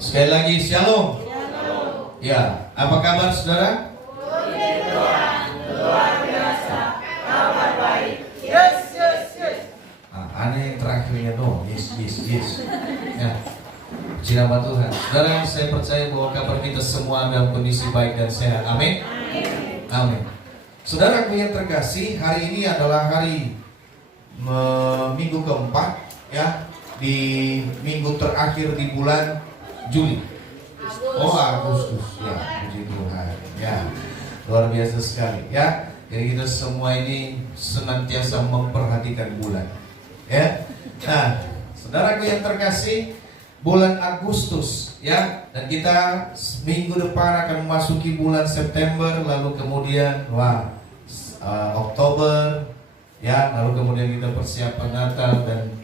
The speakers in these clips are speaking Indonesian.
Sekali lagi shalom. Shalom. Ya, apa kabar saudara? Puji Tuhan, luar biasa, kabar baik. Yes. Aneh terakhirnya dong. Yes. Ya, puji nama Tuhan. Saudara, saya percaya bahwa kabar kita semua dalam kondisi baik dan sehat. Amin. Amin. Saudaraku yang terkasih, hari ini adalah hari minggu keempat, ya, di minggu terakhir di bulan Juli. Oh, Agustus. Ya, puji Tuhan. Ya, luar biasa sekali. Ya, jadi kita semua ini senantiasa memperhatikan bulan. Ya. Nah, saudaraku yang terkasih, bulan Agustus, ya, dan kita minggu depan akan memasuki bulan September, lalu kemudian Oktober, ya, lalu kemudian kita persiapan Natal, dan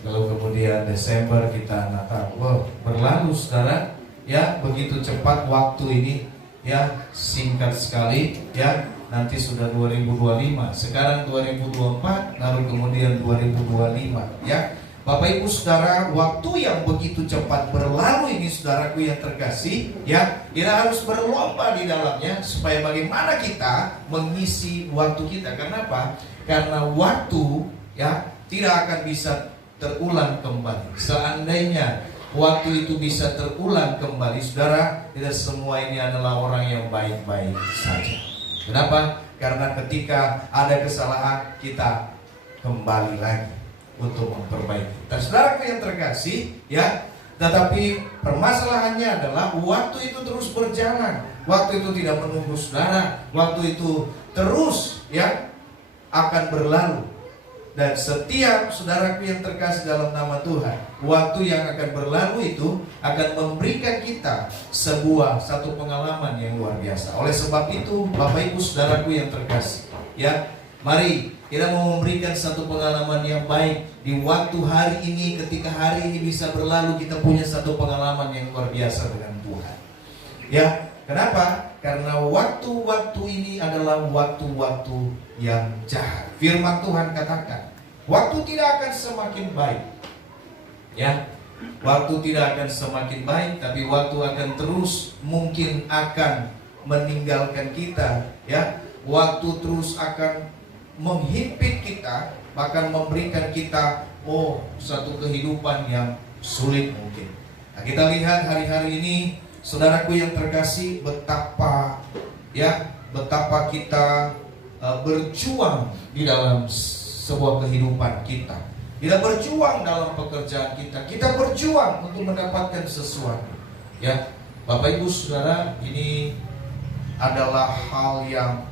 lalu kemudian Desember kita Natal. Wow, berlalu saudara, ya, begitu cepat waktu ini, ya, singkat sekali, ya. Nanti sudah 2025, sekarang 2024, lalu kemudian 2025, ya. Bapak Ibu Saudara, waktu yang begitu cepat berlalu ini, saudaraku yang terkasih, ya, kita harus berlomba di dalamnya supaya bagaimana kita mengisi waktu kita. Kenapa? Karena waktu, ya, tidak akan bisa terulang kembali. Seandainya waktu itu bisa terulang kembali, saudara, kita semua ini adalah orang yang baik-baik saja. Kenapa? Karena ketika ada kesalahan, kita kembali lagi untuk memperbaiki. Dan saudaraku yang terkasih, ya, tetapi permasalahannya adalah waktu itu terus berjalan. Waktu itu tidak menunggu saudara. Waktu itu terus, ya, akan berlalu. Dan setiap saudaraku yang terkasih dalam nama Tuhan, waktu yang akan berlalu itu akan memberikan kita satu pengalaman yang luar biasa. Oleh sebab itu, Bapak Ibu saudaraku yang terkasih, ya, mari kita mau memberikan satu pengalaman yang baik di waktu hari ini. Ketika hari ini bisa berlalu, kita punya satu pengalaman yang luar biasa dengan Tuhan. Ya, kenapa? Karena waktu-waktu ini adalah waktu-waktu yang jahat. Firman Tuhan katakan, waktu tidak akan semakin baik. Ya, waktu tidak akan semakin baik, tapi waktu akan terus mungkin akan meninggalkan kita. Ya, waktu terus akan menghimpit kita, bahkan memberikan kita satu kehidupan yang sulit mungkin. Nah, kita lihat hari-hari ini, saudaraku yang terkasih, betapa kita berjuang di dalam sebuah kehidupan kita. Kita berjuang dalam pekerjaan kita. Kita berjuang untuk mendapatkan sesuatu. Ya, Bapak Ibu Saudara, ini adalah hal yang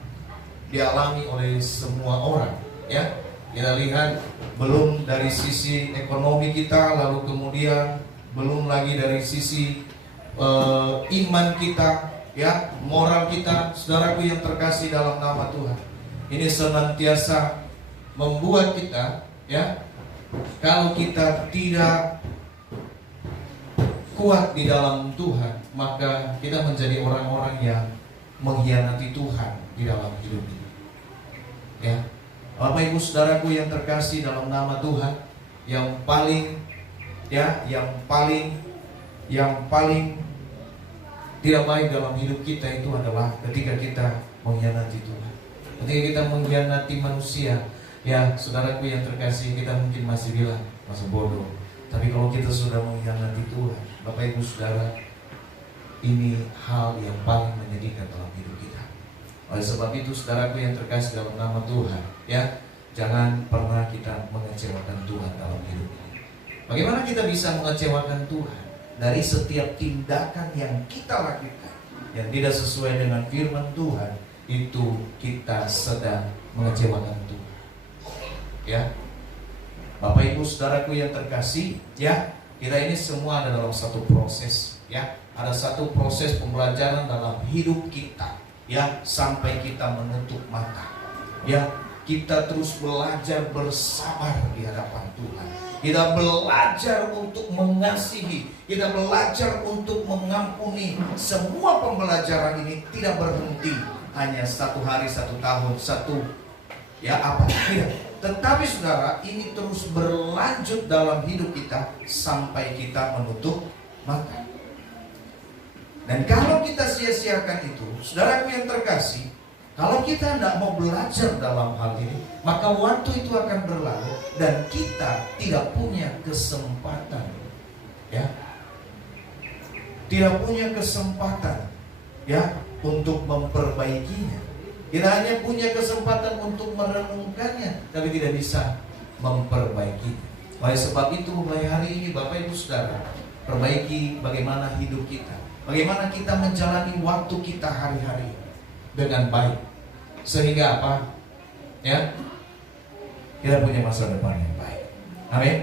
dialami oleh semua orang. Ya, kita lihat belum dari sisi ekonomi kita, lalu kemudian belum lagi dari sisi iman kita, ya, moral kita, saudaraku yang terkasih dalam nama Tuhan. Ini senantiasa membuat kita, ya, kalau kita tidak kuat di dalam Tuhan, maka kita menjadi orang-orang yang mengkhianati Tuhan di dalam hidup ini. Ya, Bapak Ibu saudaraku yang terkasih dalam nama Tuhan, yang paling tidak baik dalam hidup kita itu adalah ketika kita mengkhianati Tuhan. Ketika kita mengkhianati manusia, ya, saudaraku yang terkasih, kita mungkin masih bilang masa bodoh. Tapi kalau kita sudah mengkhianati Tuhan, Bapak Ibu Saudara, ini hal yang paling menyedihkan dalam hidup kita. Oleh sebab itu, saudaraku yang terkasih dalam nama Tuhan, ya, jangan pernah kita mengecewakan Tuhan dalam hidup ini. Bagaimana kita bisa mengecewakan Tuhan? Dari setiap tindakan yang kita lakukan yang tidak sesuai dengan firman Tuhan, itu kita sedang mengecewakan Tuhan. Ya, Bapak Ibu saudaraku yang terkasih, ya, kita ini semua ada dalam satu proses, ya, ada satu proses pembelajaran dalam hidup kita, ya, sampai kita menutup mata, ya, kita terus belajar bersabar di hadapan Tuhan. Kita belajar untuk mengasihi, kita belajar untuk mengampuni. Semua pembelajaran ini tidak berhenti hanya satu hari, satu tahun, tidak. Tetapi saudara, ini terus berlanjut dalam hidup kita sampai kita menutup mata. Dan kalau kita sia-siakan itu, saudaraku yang terkasih, kalau kita tidak mau belajar dalam hal ini, maka waktu itu akan berlalu dan kita tidak punya kesempatan, ya, tidak punya kesempatan, ya, untuk memperbaikinya. Kita hanya punya kesempatan untuk merenungkannya, tapi tidak bisa memperbaikinya. Oleh sebab itu, mulai hari ini Bapak Ibu Saudara, perbaiki bagaimana hidup kita, bagaimana kita menjalani waktu kita hari-hari dengan baik, sehingga apa? Ya, kita punya masa depan yang baik. Amin.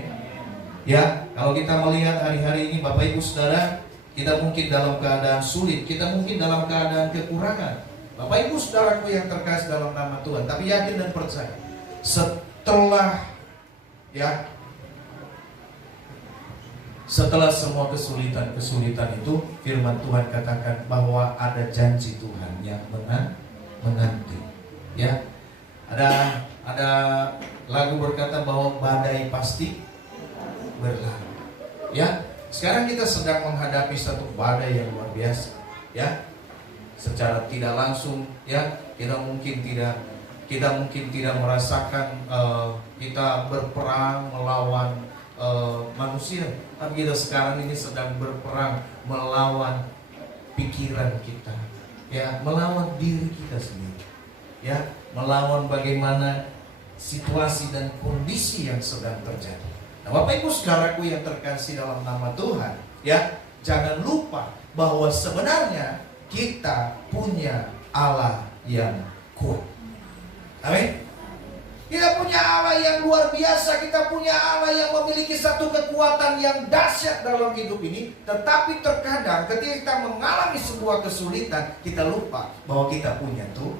Ya, kalau kita melihat hari-hari ini Bapak Ibu Saudara, kita mungkin dalam keadaan sulit, kita mungkin dalam keadaan kekurangan. Bapak Ibu Saudaraku yang terkasih dalam nama Tuhan, tapi yakin dan percaya, setelah semua kesulitan itu, firman Tuhan katakan bahwa ada janji Tuhan yang menanti. Ya, ada lagu berkata bahwa badai pasti berlalu. Ya, sekarang kita sedang menghadapi satu badai yang luar biasa. Ya, secara tidak langsung, ya, kita mungkin tidak merasakan kita berperang melawan manusia, tapi kita sekarang ini sedang berperang melawan pikiran kita, ya, melawan diri kita sendiri, ya, melawan bagaimana situasi dan kondisi yang sedang terjadi. Nah, Bapak Ibu Saudaraku yang terkasih dalam nama Tuhan, ya, jangan lupa bahwa sebenarnya kita punya Allah yang kuat. Amin. Kita punya Allah yang luar biasa, kita punya Allah yang memiliki satu kekuatan yang dahsyat dalam hidup ini. Tetapi terkadang ketika kita mengalami sebuah kesulitan, kita lupa bahwa kita punya Tuhan.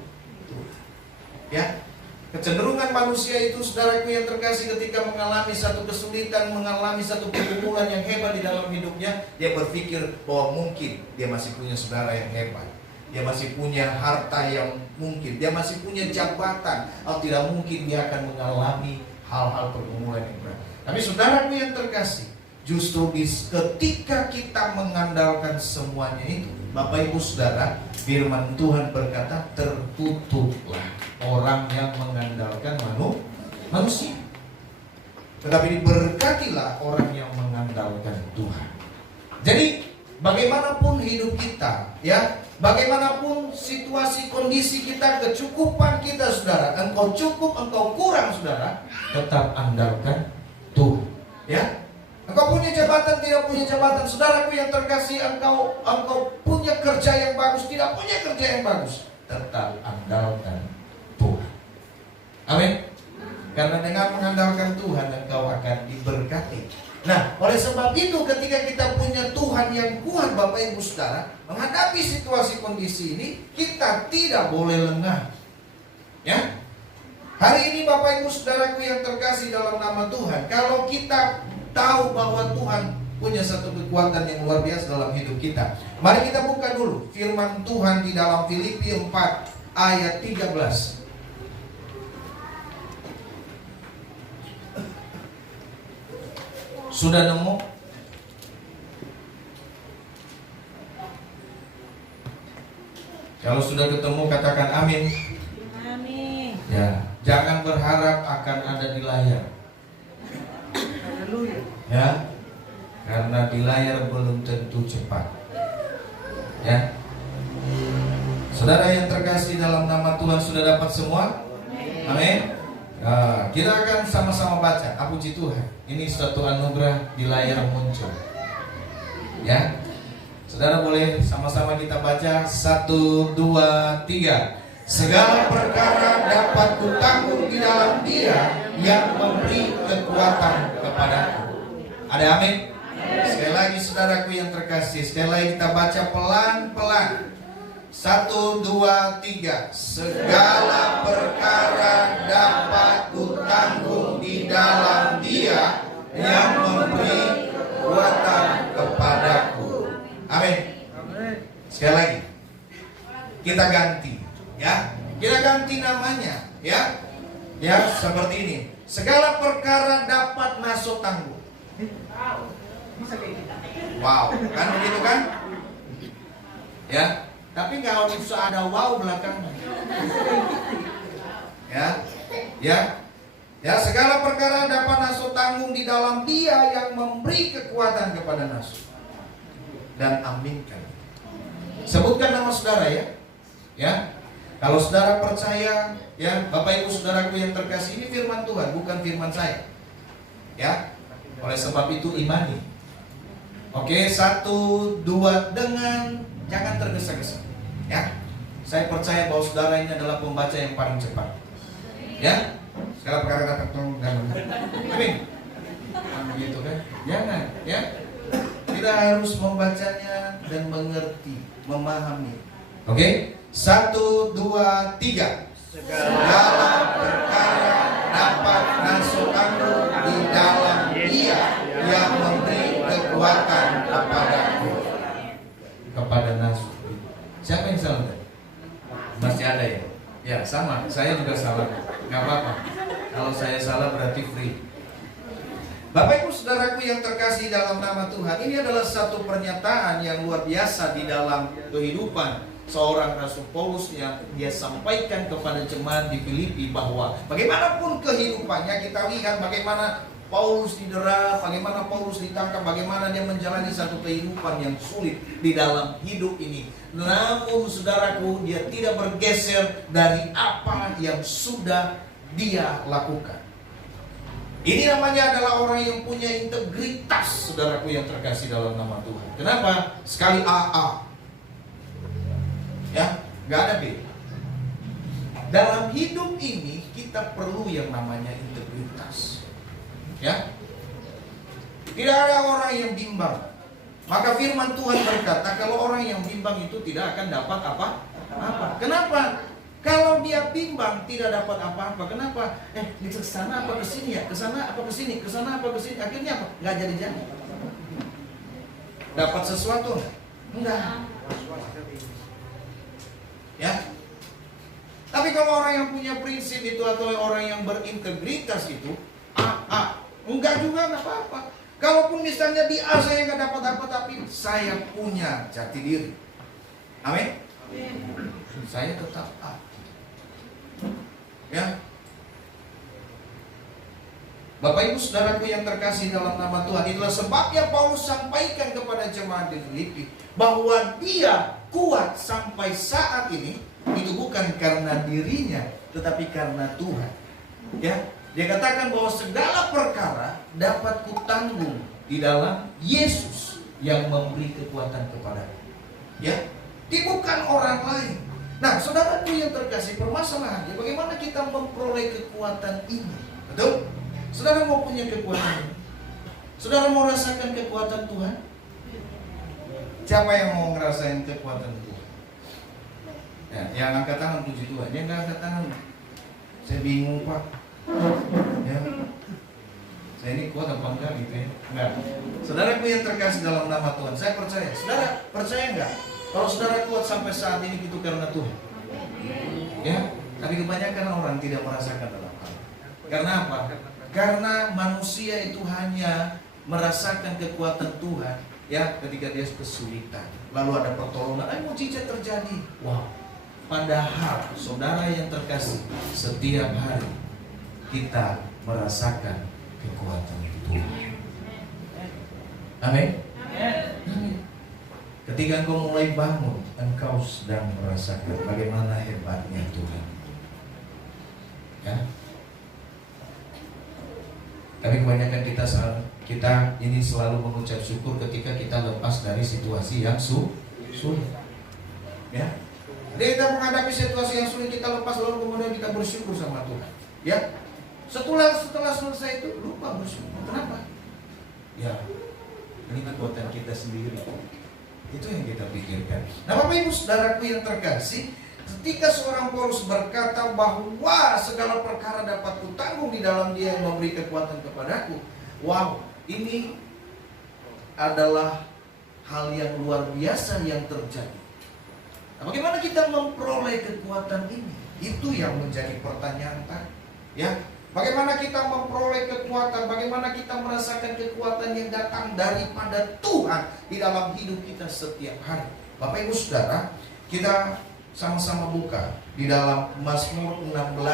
Ya, kecenderungan manusia itu, saudaraku yang terkasih, ketika mengalami satu kesulitan, mengalami satu pergumulan yang hebat di dalam hidupnya, dia berpikir bahwa mungkin dia masih punya saudara yang hebat, dia masih punya harta yang mungkin, dia masih punya jabatan, atau tidak mungkin dia akan mengalami hal-hal pergumulan yang berat. Tapi saudaraku yang terkasih, justru ketika kita mengandalkan semuanya itu, Bapak Ibu Saudara, firman Tuhan berkata, tertutuklah orang yang mengandalkan manusia, tetapi diberkatilah orang yang mengandalkan Tuhan. Jadi bagaimanapun hidup kita, ya, bagaimanapun situasi kondisi kita, kecukupan kita, saudara, engkau cukup, engkau kurang, saudara, tetap andalkan Tuhan. Ya, engkau punya jabatan, tidak punya jabatan, saudaraku yang terkasih, engkau punya kerja yang bagus, tidak punya kerja yang bagus, tetap andalkan Tuhan. Amin. Karena dengan mengandalkan Tuhan, engkau akan diberkati. Nah, oleh sebab itu ketika kita punya Tuhan yang kuat, Bapak Ibu Saudara, menghadapi situasi kondisi ini, kita tidak boleh lengah. Ya, hari ini Bapak Ibu Saudaraku yang terkasih dalam nama Tuhan, kalau kita tahu bahwa Tuhan punya satu kekuatan yang luar biasa dalam hidup kita, mari kita buka dulu firman Tuhan di dalam Filipi 4 ayat 13. Sudah nemu? Kalau sudah ketemu katakan amin. Amin. Ya, jangan berharap akan ada di layar. Ya, karena di layar belum tentu cepat. Ya, saudara yang terkasih dalam nama Tuhan, sudah dapat semua? Amin. Nah, kita akan sama-sama baca. Puji Tuhan, ini suatu anugerah di layar muncul. Ya, saudara boleh sama-sama kita baca. 1, 2, 3. Segala perkara dapat kutanggung di dalam Dia yang memberi kekuatan kepadaku. Ada amin? Sekali lagi saudaraku yang terkasih, sekali lagi kita baca pelan-pelan. 1, 2, 3. Segala perkara dapat kutanggung di dalam Dia yang memberi kekuatan kepadaku. Amin. Sekali lagi kita ganti, ya, kita ganti namanya, ya, ya, seperti ini. Segala perkara dapat masuk tanggung. Wow, kan begitu kan? Ya, tapi nggak usah ada wow belakangnya. Ya, segala perkara dapat nasu tanggung di dalam Dia yang memberi kekuatan kepada nasu. Dan aminkan. Sebutkan nama saudara ya. Ya. Kalau saudara percaya, ya, Bapak Ibu saudaraku yang terkasih, ini firman Tuhan, bukan firman saya. Ya. Oleh sebab itu imani. Oke, 1, 2 dengan jangan tergesa-gesa. Ya. Saya percaya bahwa saudara ini adalah pembaca yang paling cepat. Ya. Segala perkara dapat tolong dan amin. Begitu kan? Jangan, ya. Kita harus membacanya dan mengerti, memahami. Oke? 1, 2, 3. Segala perkara dapat nasu tanggung di dalam Dia yang memberi kekuatan kepada nasu. Siapa yang salah? Masih ada ya? Ya sama, saya juga salah. Gak apa-apa. Kalau saya salah berarti free. Bapak Ibu saudaraku yang terkasih dalam nama Tuhan, ini adalah satu pernyataan yang luar biasa di dalam kehidupan seorang Rasul Paulus yang dia sampaikan kepada jemaat di Filipi, bahwa bagaimanapun kehidupannya, kita lihat bagaimana Paulus didera, bagaimana Paulus ditangkap, bagaimana dia menjalani satu kehidupan yang sulit di dalam hidup ini. Namun saudaraku, dia tidak bergeser dari apa yang sudah dia lakukan. Ini namanya adalah orang yang punya integritas, saudaraku yang terkasih dalam nama Tuhan. Kenapa? Sekali AA. Ya, nggak ada B. Dalam hidup ini kita perlu yang namanya integritas. Ya. Tidak ada orang yang bimbang. Maka firman Tuhan berkata, kalau orang yang bimbang itu tidak akan dapat apa-apa. Kenapa? Kalau dia bimbang tidak dapat apa-apa. Kenapa? Di sana apa ke sini ya? Ke sana apa ke sini? Ke sana apa ke sini? Akhirnya apa? Enggak jadi. Dapat sesuatu enggak? Ya. Tapi kalau orang yang punya prinsip itu atau orang yang berintegritas itu, enggak juga enggak apa-apa. Kalaupun misalnya di A saya enggak dapat apa, tapi saya punya jati diri. Amin. Saya tetap A. Ya. Bapak Ibu saudaraku yang terkasih dalam nama Tuhan, itulah sebabnya Paulus sampaikan kepada jemaat di Filipi bahwa dia kuat sampai saat ini itu bukan karena dirinya, tetapi karena Tuhan. Ya, dia katakan bahwa segala perkara dapat kutanggung di dalam Yesus yang memberi kekuatan kepadaku. Ya, bukan orang lain. Nah, saudaraku yang terkasih, permasalahannya bagaimana kita memperoleh kekuatan ini? Betul? Saudara mau punya kekuatan ini? Saudara mau rasakan kekuatan Tuhan? Siapa yang mau ngerasain kekuatan Tuhan? Ya, yang angkat tangan puji Tuhan. Yang nggak angkat tangan, saya bingung Pak. Ya, saya ini kuat apa enggak gitu ya? Enggak. Saudaraku yang terkasih dalam nama Tuhan, saya percaya. Saudara percaya enggak? Kalau saudara kuat sampai saat ini itu karena Tuhan. Ya, tapi kebanyakan orang tidak merasakan dalam hal. Karena apa? Karena manusia itu hanya merasakan kekuatan Tuhan ya ketika dia kesulitan. Lalu ada pertolongan, mukjizat terjadi. Wow. Padahal saudara yang terkasih, setiap hari kita merasakan kekuatan Tuhan. Amin. Amin. Ketika engkau mulai bangun, engkau sedang merasakan bagaimana hebatnya Tuhan. Ya. Tapi kebanyakan kita ini selalu mengucap syukur ketika kita lepas dari situasi yang sulit. Ya. Jadi kita menghadapi situasi yang sulit, kita lepas lalu kemudian kita bersyukur sama Tuhan. Ya. Setelah selesai itu lupa bersyukur. Kenapa? Ya. Ini kekuatan kita sendiri. Itu yang kita pikirkan. Nah, Bapak Ibu saudaraku yang terkasih, ketika seorang Paulus berkata bahwa segala perkara dapat kutanggung di dalam Dia yang memberi kekuatan kepadaku. Wow, ini adalah hal yang luar biasa yang terjadi. Nah, bagaimana kita memperoleh kekuatan ini? Itu yang menjadi pertanyaan tadi. Ya, Bagaimana kita memperoleh kekuatan, bagaimana kita merasakan kekuatan yang datang daripada Tuhan di dalam hidup kita setiap hari. Bapak Ibu Saudara, kita sama-sama buka di dalam Mazmur 46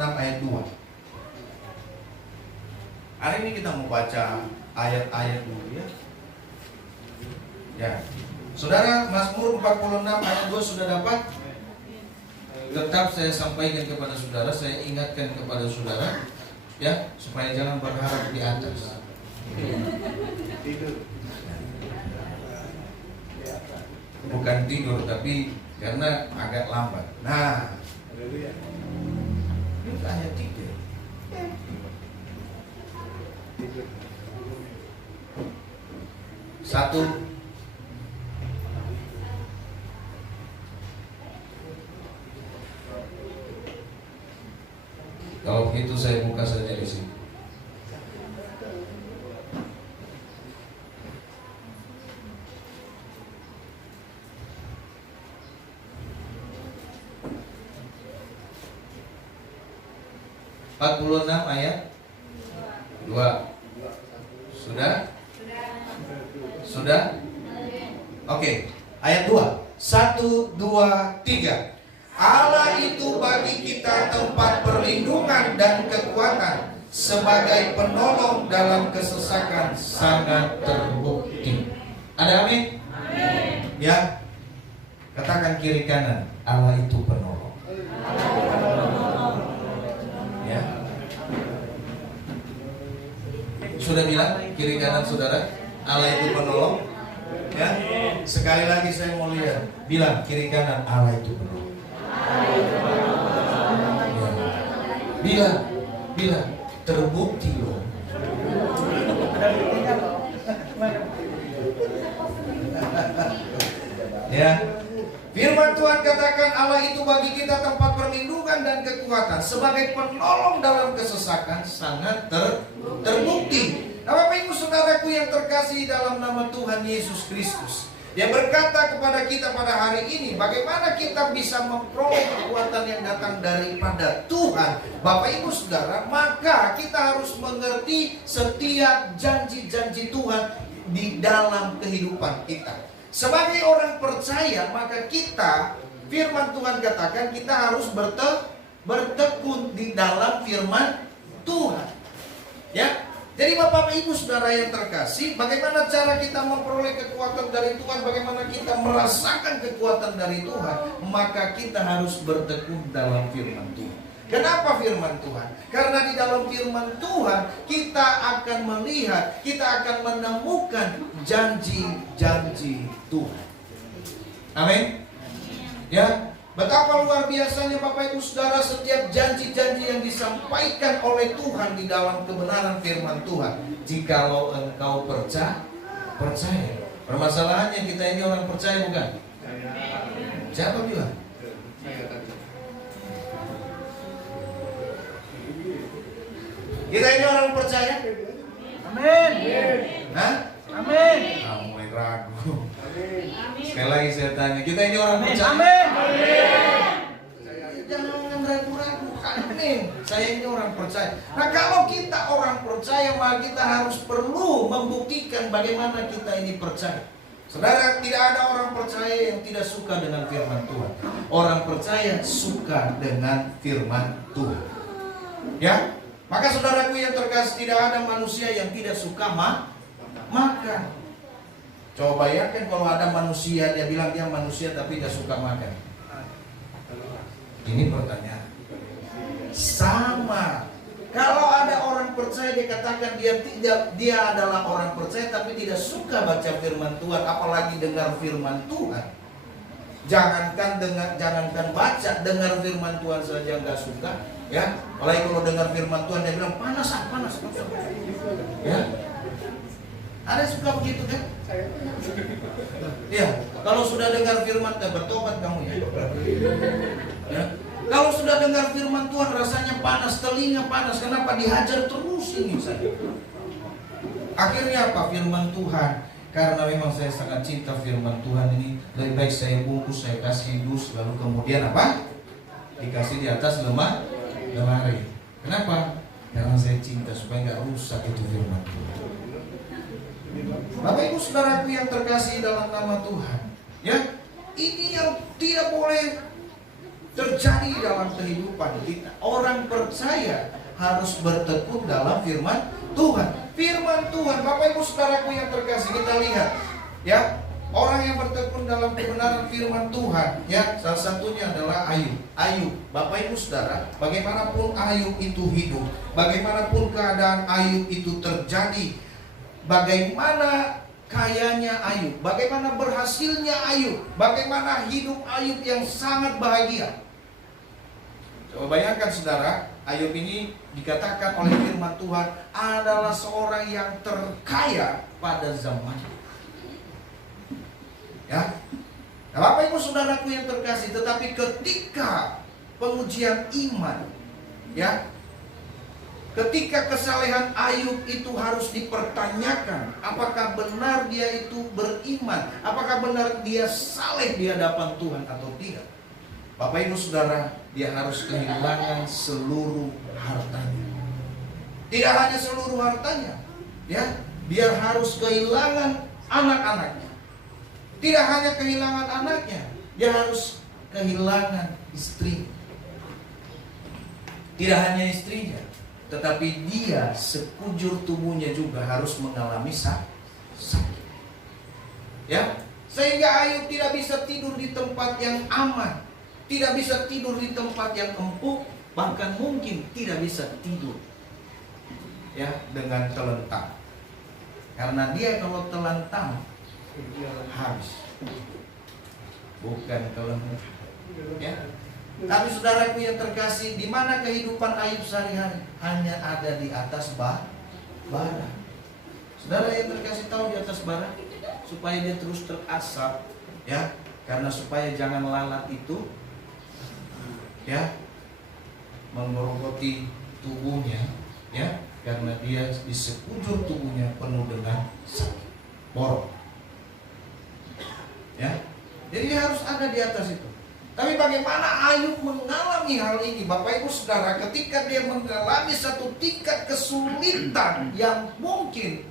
ayat 2. Hari ini kita mau baca ayat-ayat dulu ya. Ya. Saudara, Mazmur 46 ayat 2 sudah dapat? Tetap saya sampaikan kepada saudara, saya ingatkan kepada saudara ya, supaya jangan berharap di atas. Bukan tidur, tapi karena agak lambat. Nah, ini ayat 3. Satu. Kalau begitu saya buka saja di sini. Ayat 2. Sudah? Sudah? Oke. Ayat 2. 1, 2, 3. Allah itu bagi kita tempat perlindungan dan kekuatan, sebagai penolong dalam kesesakan sangat terbukti. Ada amin? Amin. Ya. Katakan kiri kanan, Allah itu penolong. Ya. Sudah bilang kiri kanan saudara, Allah itu penolong. Ya. Sekali lagi saya mau lihat, bilang kiri kanan, Allah itu penolong. Ya. Bilang terbukti loh. Ya. Firman Tuhan katakan Allah itu bagi kita tempat perlindungan dan kekuatan, sebagai penolong dalam kesesakan sangat terbukti. Nah, Bapak Ibu Saudaraku yang terkasih dalam nama Tuhan Yesus Kristus, Dia berkata kepada kita pada hari ini, bagaimana kita bisa memperoleh kekuatan yang datang daripada Tuhan. Bapak Ibu Saudara, maka kita harus mengerti setiap janji-janji Tuhan di dalam kehidupan kita. Sebagai orang percaya, maka kita, firman Tuhan katakan, kita harus bertekun di dalam firman Tuhan. Ya. Jadi Bapak Ibu Saudara yang terkasih, bagaimana cara kita memperoleh kekuatan dari Tuhan, bagaimana kita merasakan kekuatan dari Tuhan, maka kita harus bertekun dalam firman Tuhan. Kenapa firman Tuhan? Karena di dalam firman Tuhan kita akan melihat, kita akan menemukan janji-janji Tuhan. Amin. Ya. Betapa luar biasanya Bapak Ibu Saudara setiap janji-janji yang disampaikan oleh Tuhan di dalam kebenaran firman Tuhan. Jikalau engkau percaya. Permasalahannya kita ini orang percaya bukan? Siapa bilang? Kita ini orang percaya? Amin. Hah? Amin. Mulai ragu. Sekali lagi saya tanya, kita ini orang percaya? Amin. Jangan ragu-ragu. Amin. Saya ini orang percaya. Nah, kalau kita orang percaya, maka kita harus perlu membuktikan bagaimana kita ini percaya. Saudara, tidak ada orang percaya yang tidak suka dengan firman Tuhan. Orang percaya suka dengan firman Tuhan. Ya, maka saudaraku yang terkasih, tidak ada manusia yang tidak suka makan. Coba bayangkan kalau ada manusia, dia bilang dia manusia tapi tidak suka makan. Ini pertanyaan. Sama. Kalau ada orang percaya, dia katakan dia adalah orang percaya tapi tidak suka baca firman Tuhan, apalagi dengar firman Tuhan. Jangankan baca, dengar firman Tuhan saja nggak suka. Ya, apalagi kalau dengar firman Tuhan dia bilang panas. Ya. Ada suka begitu kan? Ya, kalau sudah dengar firman Tuhan, bertobat kamu ya. Ya. Kalau sudah dengar firman Tuhan rasanya panas, telinga panas. Kenapa? Dihajar terus ini saya. Akhirnya apa? Firman Tuhan. Karena memang saya sangat cinta firman Tuhan ini, lebih baik saya bungkus, saya kasih dus, lalu kemudian apa? Dikasih di atas lemari. dan lari. Kenapa? Karena saya cinta supaya nggak rusak itu firman Tuhan. Bapak Ibu Saudaraku yang terkasih dalam nama Tuhan, ya, ini yang tidak boleh terjadi dalam kehidupan kita. Orang percaya harus bertekun dalam firman Tuhan. Firman Tuhan, Bapak Ibu Saudaraku yang terkasih, kita lihat, ya, orang yang bertekun dalam kebenaran firman Tuhan, ya, salah satunya adalah Ayub. Ayub, Bapak Ibu Saudara, bagaimanapun Ayub itu hidup, bagaimanapun keadaan Ayub itu terjadi, bagaimana kayanya Ayub, bagaimana berhasilnya Ayub, bagaimana hidup Ayub yang sangat bahagia. Coba bayangkan saudara, Ayub ini dikatakan oleh firman Tuhan adalah seorang yang terkaya pada zamannya. Ya, nah, Bapak Ibu Saudaraku yang terkasih, tetapi ketika pengujian iman, ya, ketika kesalehan Ayub itu harus dipertanyakan, apakah benar dia itu beriman, apakah benar dia saleh di hadapan Tuhan atau tidak. Bapak Ibu Saudara, dia harus kehilangan seluruh hartanya. Tidak hanya seluruh hartanya, ya, dia harus kehilangan anak-anaknya. Tidak hanya kehilangan anaknya, dia harus kehilangan istri. Tidak hanya istrinya, tetapi dia sekujur tubuhnya juga harus mengalami sakit. Ya, sehingga Ayub tidak bisa tidur di tempat yang aman, tidak bisa tidur di tempat yang empuk, bahkan mungkin tidak bisa tidur, ya, dengan telentang. Karena dia kalau telentang habis, bukan telentang, ya. Tapi saudaraku yang terkasih, di mana kehidupan Ayub sehari-hari? Hanya ada di atas bara. Saudara yang terkasih tahu di atas bara, supaya dia terus terasap, ya, karena supaya jangan lalat itu, ya, menggerogoti tubuhnya, ya, karena dia di sekujur tubuhnya penuh dengan sakit, borok, ya. Jadi dia harus ada di atas itu. Tapi bagaimana Ayub mengalami hal ini, Bapak Ibu Saudara, ketika dia mengalami satu tingkat kesulitan yang mungkin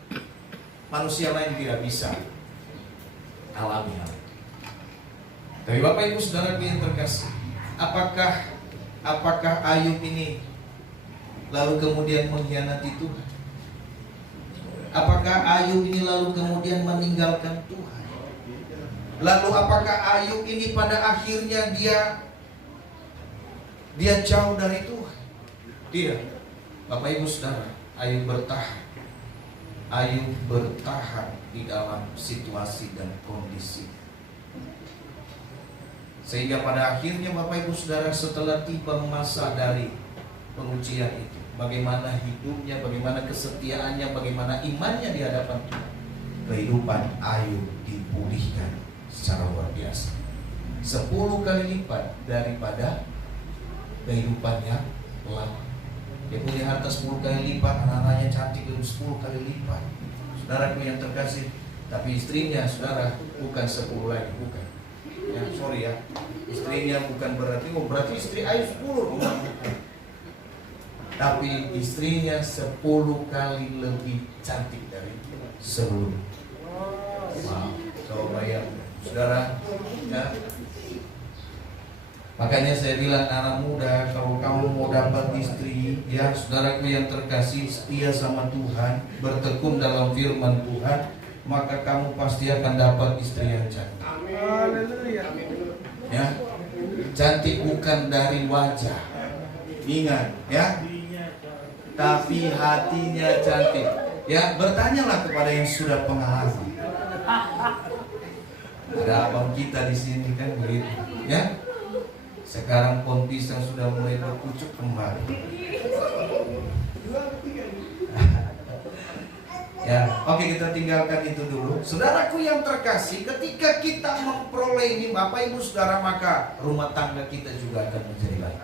manusia lain tidak bisa alami hal itu. Tapi Bapak Ibu Saudara yang terkasih, apakah Ayub ini lalu kemudian mengkhianati Tuhan? Apakah Ayub ini lalu kemudian meninggalkan Tuhan? Lalu apakah Ayub ini pada akhirnya dia jauh dari Tuhan? Tidak. Bapak Ibu Saudara, Ayub bertahan. Ayub bertahan di dalam situasi dan kondisi. Sehingga pada akhirnya Bapak Ibu Saudara, setelah tiba masa dari pengujian itu, bagaimana hidupnya, bagaimana kesetiaannya, bagaimana imannya di hadapan Tuhan, kehidupan Ayub dipulihkan secara luar biasa, 10 kali lipat daripada kehidupannya lama. Dia punya harta 10 kali lipat, anak-anaknya cantik 10 kali lipat. Saudaraku yang terkasih, tapi istrinya, saudara, bukan 10 lagi, bukan. Ya, sorry ya, istrinya bukan berarti istri Ayub 10, tapi istrinya 10 kali lebih cantik dari sebelumnya. Wow, coba ya, saudara, ya. Makanya saya bilang anak muda, kalau kamu mau dapat istri, ya, saudaraku yang terkasih, setia sama Tuhan, bertekun dalam firman Tuhan, maka kamu pasti akan dapat istri yang cantik. Ya, cantik bukan dari wajah, ingat, ya, tapi hatinya cantik. Ya, bertanyalah kepada yang sudah pengalaman. Ada abang kita di sini kan begitu, ya. Sekarang pohon pisang sudah mulai berpucuk kembali. Ya, oke, kita tinggalkan itu dulu. Saudaraku yang terkasih, ketika kita memperoleh ini, Bapak Ibu Saudara, maka rumah tangga kita juga akan menjadi baik.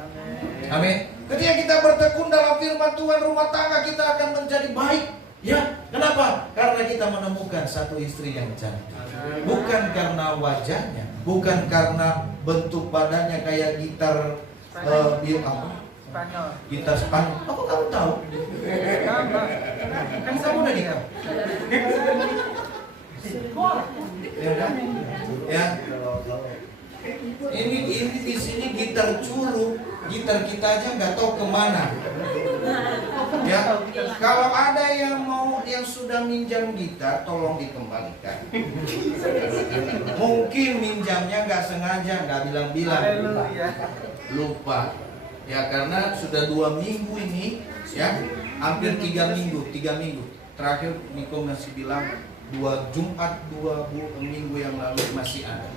Amin. Ketika kita bertekun dalam firman Tuhan, rumah tangga kita akan menjadi baik. Ya, kenapa? Karena kita menemukan satu istri yang cantik. Bukan karena wajahnya, bukan karena bentuk badannya kayak gitar Spanyol. Gitar Spanyol. Apa kamu tahu? Sama. Kan kamu udah nikah. Ya kan? Ya. Ini di sini gitar curug, gitar kita aja nggak tahu kemana. Ya, kalau ada yang sudah minjam gitar, tolong dikembalikan. Mungkin minjamnya nggak sengaja, nggak bilang-bilang, lupa. Ya karena sudah 2 minggu ini, ya hampir 3 minggu. Terakhir Niko masih bilang 2 Jumat 2 minggu yang lalu masih ada.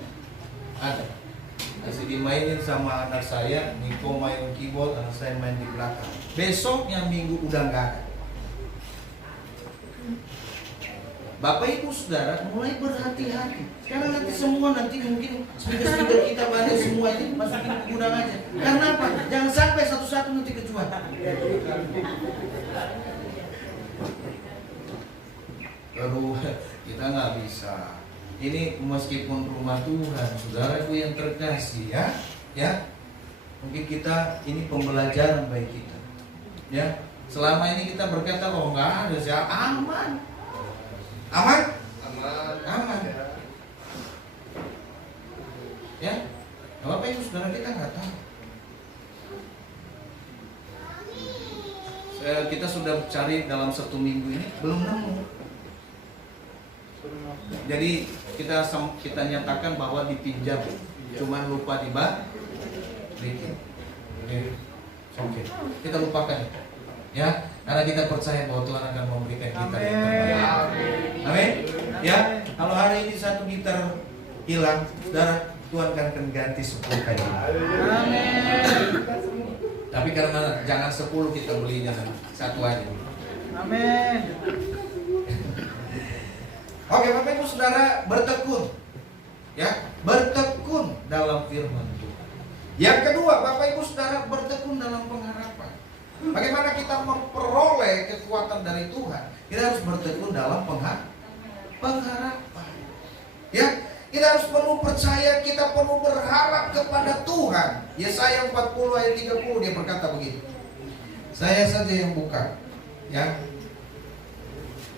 Masih dimainin sama anak saya, Niko main keyboard, anak saya main di belakang. Besoknya minggu udah nggak ada. Bapak Ibu Saudara mulai berhati-hati. Karena nanti mungkin speaker kita banyak semua ini masukin ke gudang aja. Karena apa? Jangan sampai satu-satu nanti kejual. Aduh, kita nggak bisa. Ini meskipun rumah Tuhan, saudaraku yang terkasih, ya, mungkin kita ini pembelajaran bagi kita, ya. Selama ini kita berkata, oh nggak ada siapa, aman. Ya, apa itu saudara kita nggak tahu. Kita sudah cari dalam 1 minggu ini belum nemu. Jadi kita nyatakan bahwa dipinjam, cuma lupa dibalikin. Oke, kita lupakan, ya, karena kita percaya bahwa Tuhan akan memberikan kita yang terbaik. Amin. Ya, kalau hari ini 1 gitar hilang, saudara, Tuhan akan ganti 10 kali. Amin. Tapi karena jangan 10 kita belinya, 1 aja. Amin. Oke, Bapak Ibu Saudara, bertekun, ya, bertekun dalam firman Tuhan. Yang kedua, Bapak Ibu Saudara, bertekun dalam pengharapan. Bagaimana kita memperoleh kekuatan dari Tuhan? Kita harus bertekun dalam pengharapan. Ya, kita harus penuh percaya, kita penuh berharap kepada Tuhan. Yesaya 40 ayat 30 dia berkata begitu. Saya saja yang buka, ya.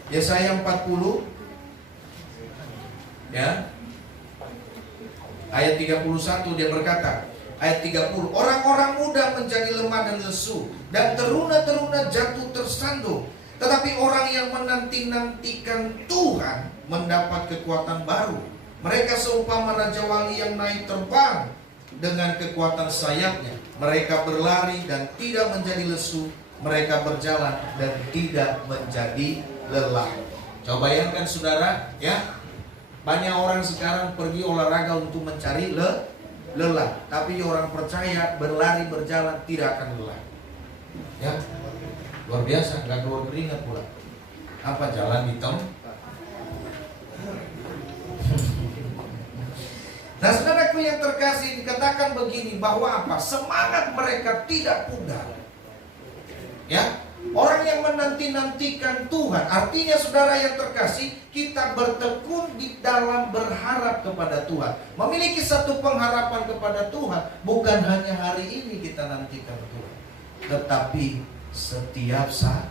Yesaya 40 ya. Ayat 31 dia berkata, ayat 30, orang-orang muda menjadi lemah dan lesu, dan teruna-teruna jatuh tersandung. Tetapi orang yang menanti-nantikan Tuhan mendapat kekuatan baru. Mereka seumpama raja wali yang naik terbang dengan kekuatan sayapnya. Mereka berlari dan tidak menjadi lesu. Mereka berjalan dan tidak menjadi lelah. Coba bayangkan saudara, ya. Banyak orang sekarang pergi olahraga untuk mencari lelah. Tapi orang percaya berlari berjalan tidak akan lelah. Ya, luar biasa, nggak keluar keringat pula. Apa jalan hitam? Nah, saudaraku yang terkasih, dikatakan begini bahwa apa? Semangat mereka tidak pudar. Ya, orang yang menanti-nantikan Tuhan. Artinya saudara yang terkasih, kita bertekun di dalam berharap kepada Tuhan. Memiliki satu pengharapan kepada Tuhan. Bukan hanya hari ini kita nantikan Tuhan, tetapi setiap saat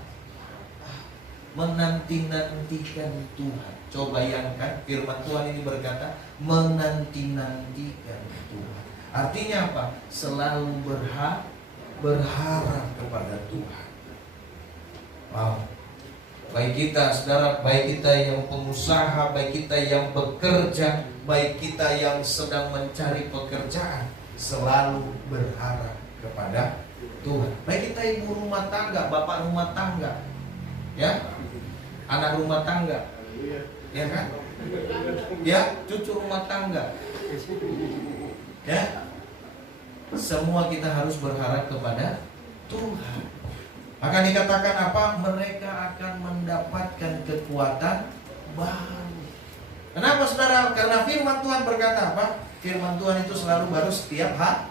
menanti-nantikan Tuhan. Coba bayangkan firman Tuhan ini berkata menanti-nantikan Tuhan. Artinya apa? Selalu berharap kepada Tuhan. Wow. Baik kita saudara, baik kita yang pengusaha, baik kita yang bekerja, baik kita yang sedang mencari pekerjaan, selalu berharap kepada Tuhan. Baik kita ibu rumah tangga, bapak rumah tangga, ya, anak rumah tangga, ya kan, ya, cucu rumah tangga, ya, semua kita harus berharap kepada Tuhan. Maka dikatakan apa? Mereka akan mendapatkan kekuatan baru. Kenapa saudara? Karena firman Tuhan berkata apa? Firman Tuhan itu selalu baru setiap hari.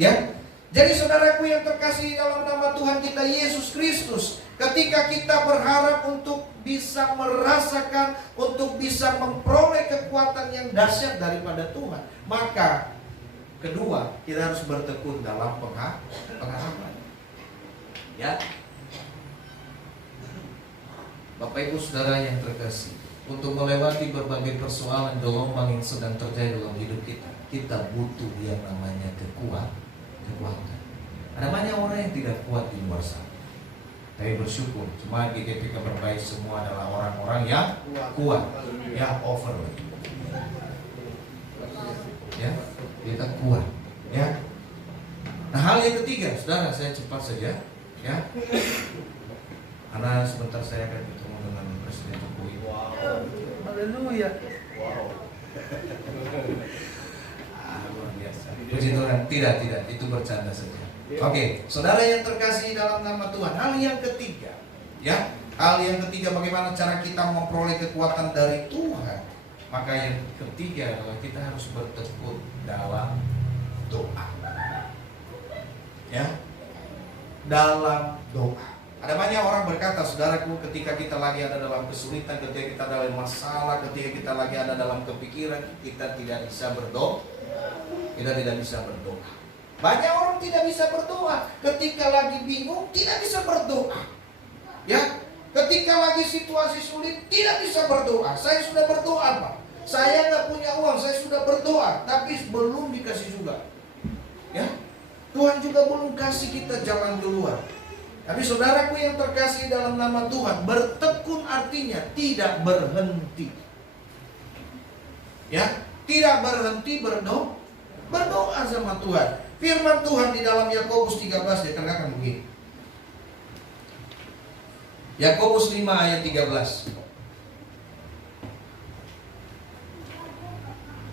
Ya. Jadi saudaraku yang terkasih dalam nama Tuhan kita Yesus Kristus, ketika kita berharap untuk bisa merasakan, untuk bisa memperoleh kekuatan yang dahsyat daripada Tuhan, maka Kedua, kita harus bertekun dalam pengharapan. Ya, Bapak Ibu Saudara yang terkasih, untuk melewati berbagai persoalan gelombang yang sedang terjadi dalam hidup kita, kita butuh yang namanya kekuatan. Ada banyak orang yang tidak kuat di luar sana. Tapi bersyukur, cuma di GPK Berbaik semua adalah orang-orang yang kuat, ya over. Ya, kita kuat. Ya. Nah, hal yang ketiga, saudara, saya cepat saja. Ya, karena sebentar saya akan bertemu dengan Presiden Jokowi. Haleluya. Luar biasa. Puji Tuhan. Tidak, itu bercanda saja. Oke, saudara yang terkasih dalam nama Tuhan, hal yang ketiga, ya, hal yang ketiga bagaimana cara kita memperoleh kekuatan dari Tuhan. Maka yang ketiga adalah kita harus bertekun dalam doa. Ya, dalam doa. Ada banyak orang berkata, saudaraku, ketika kita lagi ada dalam kesulitan, ketika kita dalam masalah, ketika kita lagi ada dalam kepikiran, kita tidak bisa berdoa. Kita tidak bisa berdoa. Banyak orang tidak bisa berdoa. Ketika lagi bingung, tidak bisa berdoa. Ya, ketika lagi situasi sulit, tidak bisa berdoa. Saya sudah berdoa, Pak. Saya nggak punya uang, saya sudah berdoa, tapi belum dikasih juga. Ya, Tuhan juga belum kasih kita jalan keluar. Tapi saudaraku yang terkasih dalam nama Tuhan, bertekun artinya tidak berhenti. Ya, tidak berhenti berdoa sama Tuhan. Firman Tuhan di dalam Yakobus 13 dikatakan begini. Yakobus 5 ayat 13.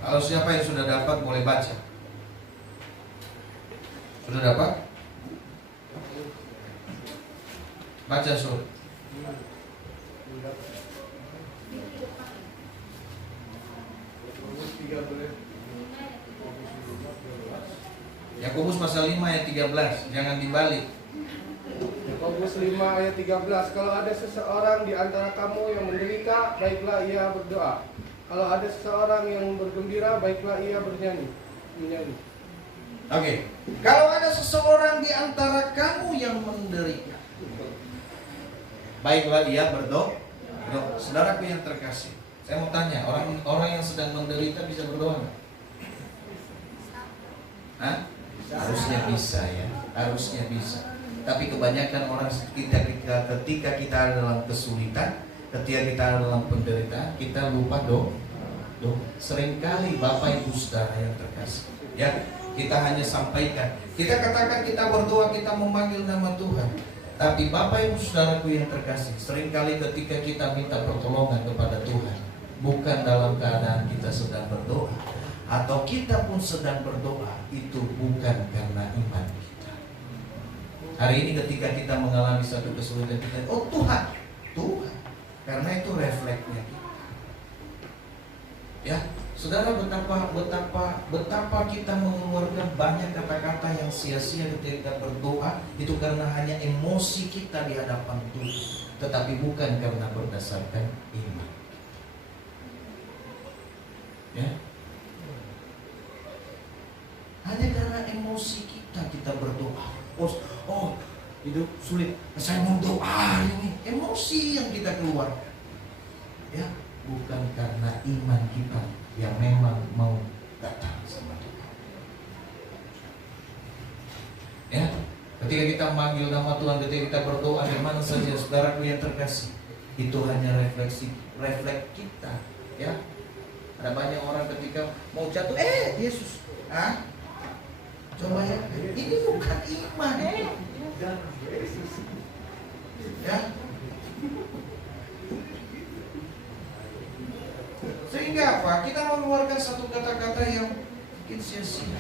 Kalau siapa yang sudah dapat boleh baca. Sudah dapat? Baca surat. Yakobus pasal 5 ayat 13. Jangan dibalik. Yakobus 5 ayat 13. Kalau ada seseorang di antara kamu yang menderita, baiklah ia berdoa. Kalau ada seseorang yang bergembira, baiklah ia menyanyi. Oke. Kalau ada seseorang di antara kamu yang menderita, baiklah ia berdoa. Saudaraku yang terkasih, saya mau tanya, orang yang sedang menderita bisa berdoa nggak? Hah? Harusnya bisa ya, harusnya bisa. Tapi kebanyakan orang ketika kita ada dalam kesulitan, ketika kita ada dalam penderitaan, kita lupa doa. Seringkali Bapak Ibu Saudara yang terkasih, ya, kita hanya sampaikan, kita katakan kita berdoa, kita memanggil nama Tuhan. Tapi Bapak Ibu Saudaraku yang terkasih, seringkali ketika kita minta pertolongan kepada Tuhan, bukan dalam keadaan kita sedang berdoa, atau kita pun sedang berdoa, itu bukan karena iman kita. Hari ini ketika kita mengalami satu kesulitan, kita, oh Tuhan, karena itu refleksnya kita. Ya, saudara, betapa kita mengeluarkan banyak kata-kata yang sia-sia ketika kita berdoa, itu karena hanya emosi kita di hadapan Tuhan, tetapi bukan karena berdasarkan iman. Ya, hanya karena emosi kita berdoa. Oh, hidup sulit, saya mau doa ini. Emosi yang kita keluarkan, ya, bukan karena iman kita yang memang mau datang sama Tuhan. Ya, ketika kita memanggil nama Tuhan, ketika kita berdoa di mana saja, saudaraku yang terkasih, itu hanya refleks kita. Ya, ada banyak orang ketika mau jatuh, Yesus, coba ya, ini bukan iman. Ya, sehingga apa? Kita mengeluarkan satu kata-kata yang mungkin sia-sia.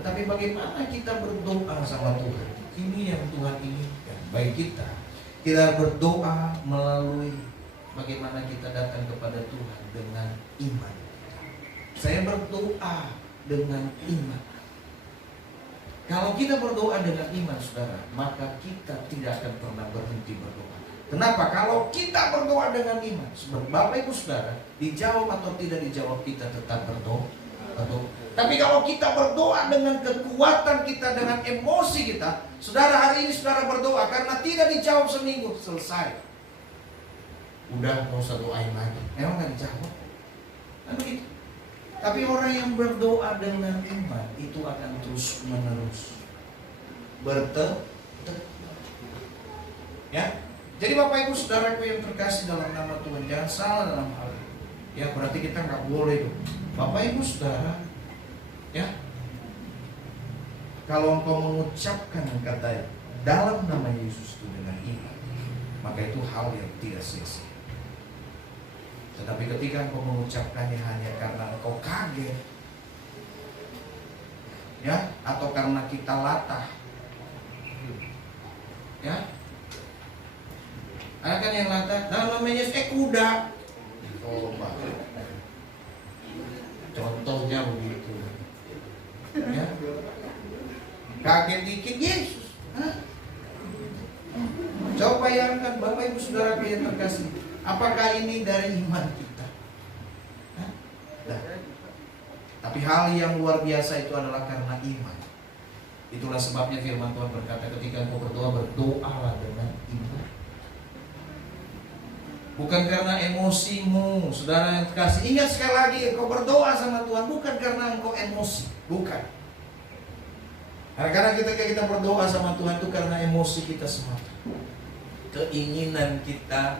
Tetapi bagaimana kita berdoa sama Tuhan? Ini yang Tuhan inginkan bagi kita. Kita berdoa melalui bagaimana kita datang kepada Tuhan dengan iman. Saya berdoa dengan iman. Kalau kita berdoa dengan iman, saudara, maka kita tidak akan pernah berhenti berdoa. Kenapa? Kalau kita berdoa dengan iman, Bapak Ibu Saudara, dijawab atau tidak dijawab, kita tetap berdoa. Betul. Tapi kalau kita berdoa dengan kekuatan kita, dengan emosi kita, saudara, hari ini saudara berdoa karena tidak dijawab seminggu, selesai. Udah, mau usah doain lagi. Emang gak dijawab? Kan begitu. Tapi orang yang berdoa dengan iman itu akan terus menerus ya. Jadi Bapak Ibu Saudaraku yang terkasih dalam nama Tuhan, jangan salah dalam hal ini. Ya, berarti kita nggak boleh dong. Bapak Ibu Saudara, ya, kalau engkau mengucapkan kata dalam nama Yesus itu dengan iman, maka itu hal yang tidak sia-sia. Tetapi ketika engkau mengucapkannya hanya karena engkau kaget, ya, atau karena kita latah, ya, ada kan yang latah, dalam namanya kuda. Coba, contohnya begitu, ya, kaget dikit Yesus. Hah? Coba bayangkan Bapak Ibu Saudara yang terkasih, apakah ini dari iman kita? Hah? Nah, tapi hal yang luar biasa itu adalah karena iman. Itulah sebabnya firman Tuhan berkata, ketika engkau berdoa, berdoalah dengan iman. Bukan karena emosimu, saudara yang terkasih. Ingat sekali lagi, engkau berdoa sama Tuhan bukan karena engkau emosi, bukan. Karena kita berdoa sama Tuhan itu karena emosi kita semata. Keinginan kita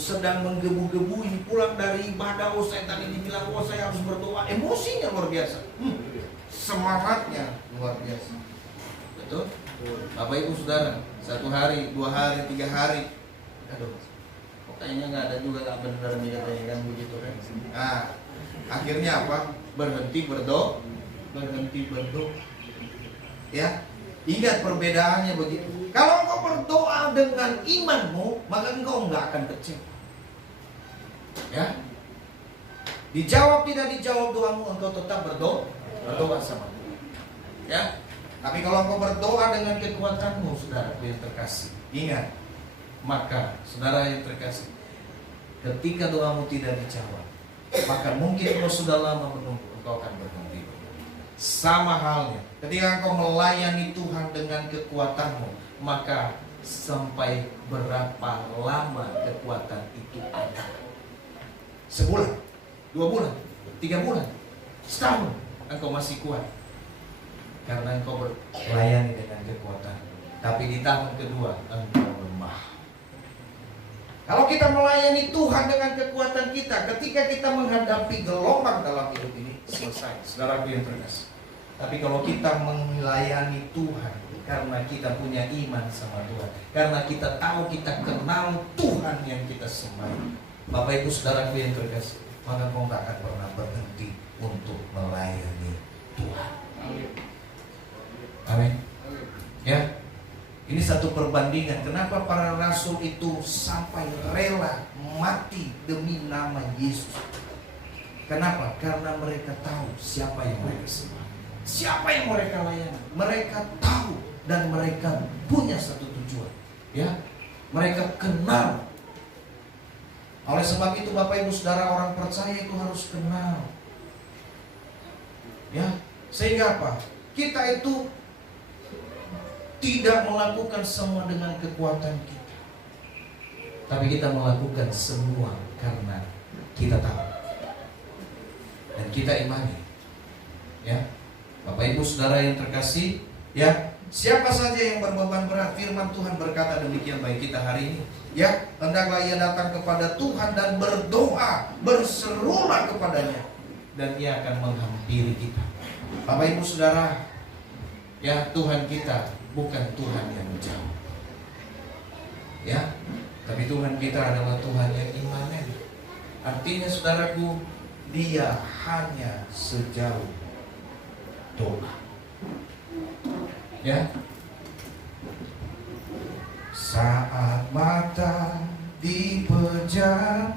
sedang menggebu-gebu, ini pulang dari ibadah, saya tadi dibilang, saya harus berdoa, emosinya luar biasa, semangatnya luar biasa. Betul? Bapak Ibu Saudara, 1 hari, 2 hari, 3 hari, aduh, kayaknya nggak ada juga, nggak benar nih katanya kan begitu kan. Nah, akhirnya apa? Berhenti berdoa. Ya, ingat perbedaannya begitu. Kalau engkau berdoa dengan imanmu, maka engkau nggak akan kecewa. Ya, dijawab tidak dijawab doamu, engkau tetap berdoa sama Tuhan. Ya, tapi kalau engkau berdoa dengan kekuatanmu, saudara yang terkasih, ingat, maka saudara yang terkasih, ketika doamu tidak dijawab, maka mungkin engkau sudah lama menunggu, engkau akan berhenti. Sama halnya, ketika engkau melayani Tuhan dengan kekuatanmu, maka sampai berapa lama kekuatan itu ada? Sebulan, 2 bulan, 3 bulan, setahun, engkau masih kuat karena engkau melayani dengan kekuatan. Tapi di tahun kedua engkau lemah. Kalau kita melayani Tuhan dengan kekuatan kita, ketika kita menghadapi gelombang dalam hidup ini, selesai, saudaraku yang terkasih. Tapi kalau kita melayani Tuhan karena kita punya iman sama Tuhan, karena kita tahu, kita kenal Tuhan yang kita sembah, Bapak Ibu Saudaraku yang terkasih, maka kau tak akan pernah berhenti untuk melayani Tuhan. Amin. Ya, ini satu perbandingan. Kenapa para rasul itu sampai rela mati demi nama Yesus? Kenapa? Karena mereka tahu siapa yang mereka sembah, siapa yang mereka layani. Mereka tahu dan mereka punya satu tujuan. Ya, mereka kenal. Oleh sebab itu Bapak Ibu Saudara, orang percaya itu harus kenal. Ya, sehingga apa? Kita itu tidak melakukan semua dengan kekuatan kita, tapi kita melakukan semua karena kita tahu dan kita imani. Ya, Bapak Ibu Saudara yang terkasih, ya, siapa saja yang berbeban berat, firman Tuhan berkata demikian bagi kita hari ini. Ya, hendaklah ia datang kepada Tuhan dan berdoa, berserulah kepadanya, dan ia akan menghampiri kita. Bapak Ibu Saudara, ya, Tuhan kita bukan Tuhan yang jauh, ya, tapi Tuhan kita adalah Tuhan yang imanen. Artinya saudaraku, Dia hanya sejauh doa. Ya, saat mata dipejamkan,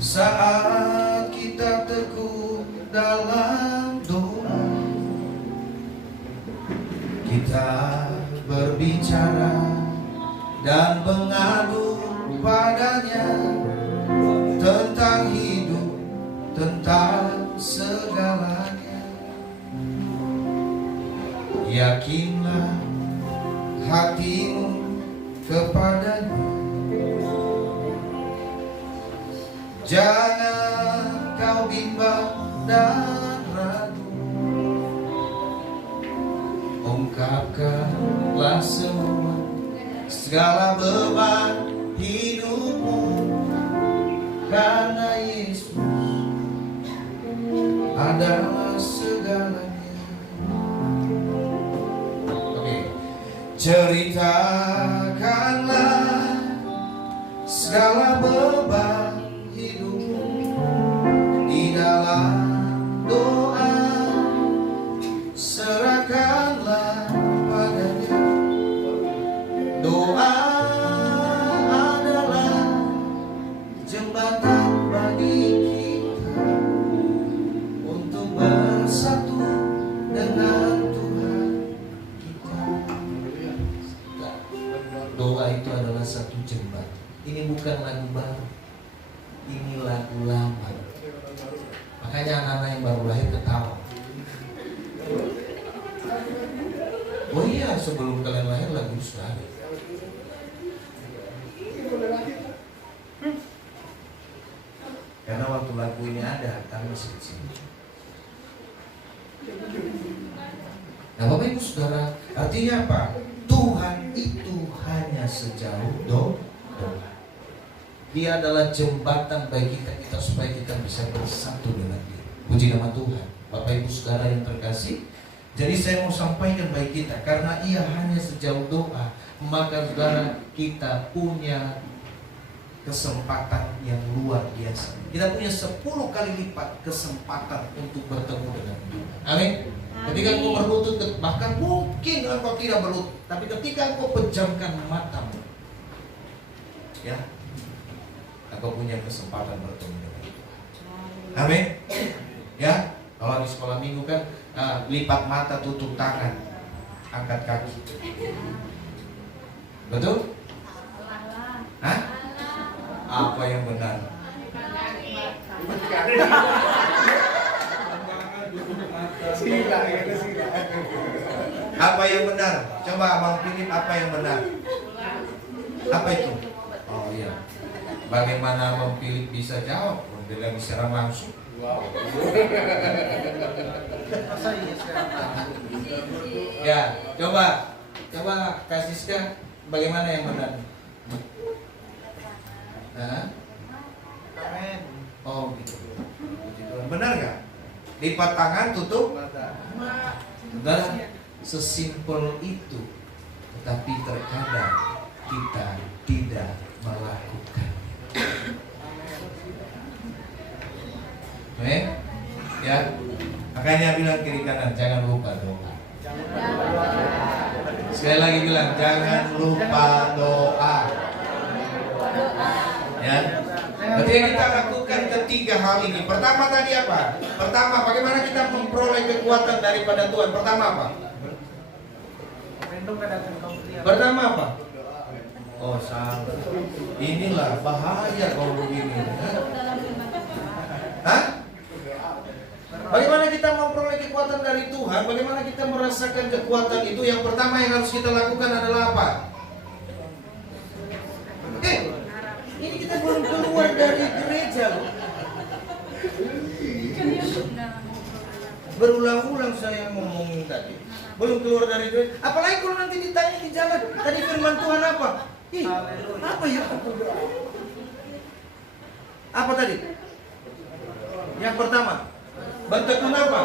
saat kita teguh dalam doa, kita berbicara dan mengadu padanya tentang hidup tentang segalanya. Yakinlah hatimu kepadanya. Jangan kau bimbang dan ragu. Ungkapkanlah semua segala beban hidupmu, karena Yesus adalah segalanya. Oke. Ceritakanlah segala beban hidupmu di dalam doa, serahkanlah padanya. Doa adalah jembatan bagi kita untuk bersatu dengan Tuhan kita. Doa itu adalah satu jembatan. Ini bukan lagu baru, ini lagu lama. Makanya anak-anak yang baru lahir ketawa. Oh iya, sebelum kalian lahir lagu sudah ada. Karena waktu lagu ini ada, kami masih kecil. Nah Bapak Ibu Saudara, artinya apa? Tuhan itu hanya sejauh doa. Dia adalah jembatan bagi kita supaya kita bisa bersatu dengan Dia. Puji nama Tuhan. Bapak Ibu Saudara yang terkasih, jadi saya mau sampaikan bagi kita, karena Ia hanya sejauh doa, maka saudara kita punya kesempatan yang luar biasa. Kita punya 10 kali lipat kesempatan untuk bertemu dengan Tuhan. Amin. Ketika engkau berlutut, bahkan mungkin engkau tidak berlutut, tapi ketika engkau pejamkan matamu, ya, engkau punya kesempatan bertemu dengan Tuhan. Amin. Ya, kalau di sekolah minggu kan lipat mata, tutup tangan, angkat kaki. Betul? Hah? Apa yang benar? Apa yang benar? Coba Abang Philip, apa yang benar? Apa itu? Oh iya. Bagaimana Abang Philip bisa jawab? Dia lagi secara langsung. Wow. Ya, coba Kak Siska, bagaimana yang benar? Amin. Oh gitu. Benar nggak? Lipat tangan, tutup mata. Saudara, sesimpel itu. Tetapi terkadang kita tidak melakukan. Oke? Ya. Makanya bilang kiri kanan, jangan lupa doa. Sekali lagi bilang, jangan lupa doa. Ya. Berarti yang kita lakukan ketiga hal ini. Pertama tadi apa? Pertama, bagaimana kita memperoleh kekuatan daripada Tuhan? Pertama apa? Pertama apa? Oh salah. Inilah bahaya kalau begini. Hah? Bagaimana kita memperoleh kekuatan dari Tuhan? Bagaimana kita merasakan kekuatan itu? Yang pertama yang harus kita lakukan adalah apa? Ini kita belum keluar dari gereja loh. Berulang-ulang saya ngomongin tadi. Belum keluar dari gereja. Apalagi kalau nanti ditanya di jalan, tadi firman Tuhan apa? Apa ya? Apa tadi? Yang pertama, bertekun apa?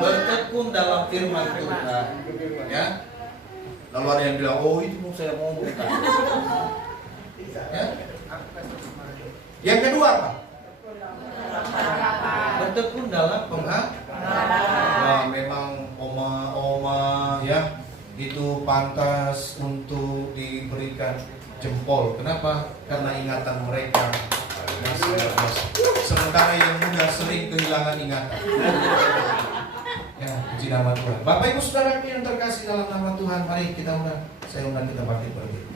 Bertekun dalam firman Tuhan. Ya. Lalu ada yang bilang, oh itu saya mau ngomong. Ya. Yang kedua apa? Bertekun dalam pengharapan. Memang oma ya itu pantas untuk diberikan jempol. Kenapa? Karena ingatan mereka masih bagus. Sementara yang muda sering kehilangan ingatan. Ya, puji nama Tuhan. Bapak Ibu Saudara yang terkasih dalam nama Tuhan, mari kita undang. Saya undang kita bangkit berdiri.